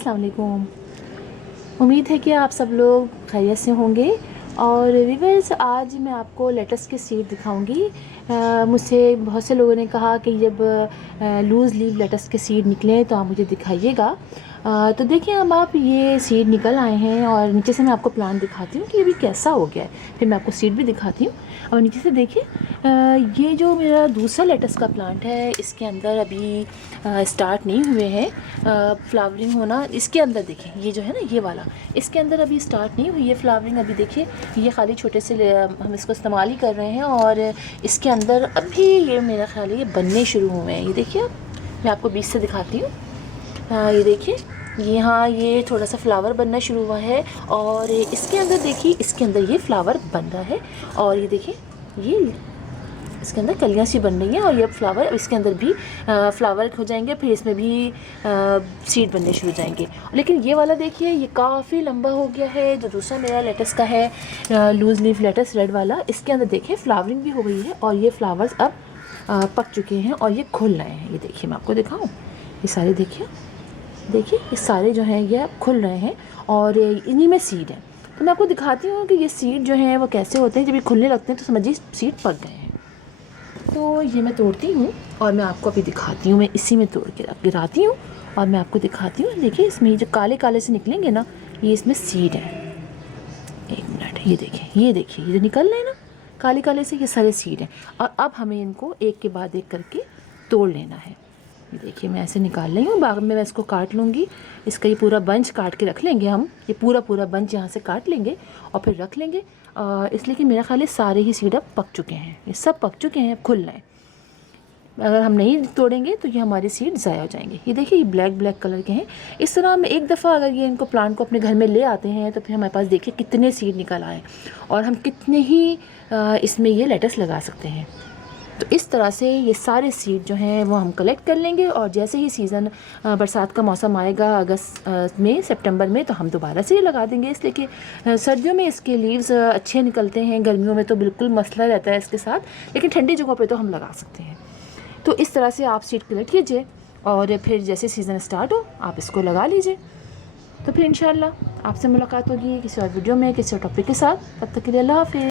अस्सलाम वालेकुम। उम्मीद है कि आप सब लोग खैरियत से होंगे। और व्यूअर्स, आज मैं आपको लेटस के सीड दिखाऊंगी। मुझसे बहुत से लोगों ने कहा कि जब लूज़ लीव लेटस के सीड निकलें तो आप मुझे दिखाइएगा। तो देखिए, अब आप ये सीड निकल आए हैं और नीचे से मैं आपको प्लांट दिखाती हूँ कि अभी कैसा हो गया है। फिर मैं आपको सीड भी दिखाती हूँ। और नीचे से देखिए, ये जो मेरा दूसरा लेटस का प्लांट है, इसके अंदर अभी स्टार्ट नहीं हुए हैं फ्लावरिंग होना। इसके अंदर देखिए, ये जो है ना, ये वाला, इसके अंदर अभी स्टार्ट नहीं हुई है फ्लावरिंग। अभी देखिए, ये खाली छोटे से हम इसको इस्तेमाल ही कर रहे हैं। और इसके अंदर अभी ये मेरा ख्याल है ये बनने शुरू हुए हैं। ये देखिए, मैं आपको बीच से दिखाती हूँ। ये देखिए, यहाँ ये थोड़ा सा फ्लावर बनना शुरू हुआ है। और इसके अंदर देखिए, इसके अंदर ये फ्लावर बन रहा है। और ये देखिए, ये इसके अंदर कलियाँ सी बन रही हैं। और ये फ्लावर, इसके अंदर भी फ्लावर हो जाएंगे, फिर इसमें भी सीड बनने शुरू हो जाएंगे। लेकिन ये वाला देखिए, ये काफ़ी लंबा हो गया है। जो दूसरा मेरा लेटस का है, लूज़ लीफ लेटस रेड वाला, इसके अंदर देखिए फ्लावरिंग भी हो गई है। और ये फ्लावर्स अब पक चुके हैं और ये खुल रहे हैं। ये देखिए, मैं आपको दिखाऊँ, ये सारे देखिए, ये सारे जो हैं ये अब खुल रहे हैं और इन्हीं में सीड है। तो मैं आपको दिखाती हूँ कि ये सीड जो हैं वो कैसे होते हैं। जब ये खुलने लगते हैं तो समझिए सीड पक गए हैं। तो ये मैं तोड़ती हूँ और मैं आपको अभी दिखाती हूँ। मैं इसी में तोड़ के गिराती हूँ और मैं आपको दिखाती हूँ। देखिए, इसमें ये जो काले काले से निकलेंगे ना, ये इसमें सीड है। एक मिनट, ये देखिए, ये जो निकल रहे हैं ना काले काले से, ये सारे सीड हैं। और अब हमें इनको एक के बाद एक करके तोड़ लेना है। ये देखिए, मैं ऐसे निकाल रही हूँ। बाद में मैं इसको काट लूँगी। इसका ये पूरा बंच काट के रख लेंगे हम। ये पूरा बंच यहाँ से काट लेंगे और फिर रख लेंगे। इसलिए कि मेरा ख्याल है सारे ही सीड अब पक चुके हैं। ये सब पक चुके हैं, अब खुल रहे हैं। अगर हम नहीं तोड़ेंगे तो ये हमारे सीड ज़ाया हो जाएंगे। ये देखिए, ये ब्लैक कलर के हैं। इस तरह हम एक दफ़ा अगर ये इनको प्लांट को अपने घर में ले आते हैं तो फिर हमारे पास देखिए कितने सीड निकल आए और हम कितने ही इसमें ये लेटस लगा सकते हैं। तो इस तरह से ये सारे सीड जो हैं वो हम कलेक्ट कर लेंगे। और जैसे ही सीज़न बरसात का मौसम आएगा, अगस्त में, सितंबर में, तो हम दोबारा से ये लगा देंगे। इसलिए कि सर्दियों में इसके लीव्स अच्छे निकलते हैं, गर्मियों में तो बिल्कुल मसला रहता है इसके साथ, लेकिन ठंडी जगहों पे तो हम लगा सकते हैं। तो इस तरह से आप सीड कलेक्ट कीजिए और फिर जैसे सीज़न स्टार्ट हो आप इसको लगा लीजिए। तो फिर इंशाल्लाह आपसे मुलाकात होगी किसी और वीडियो में, किसी और टॉपिक के साथ। तब तक के लिए अल्लाह हाफ़िज़।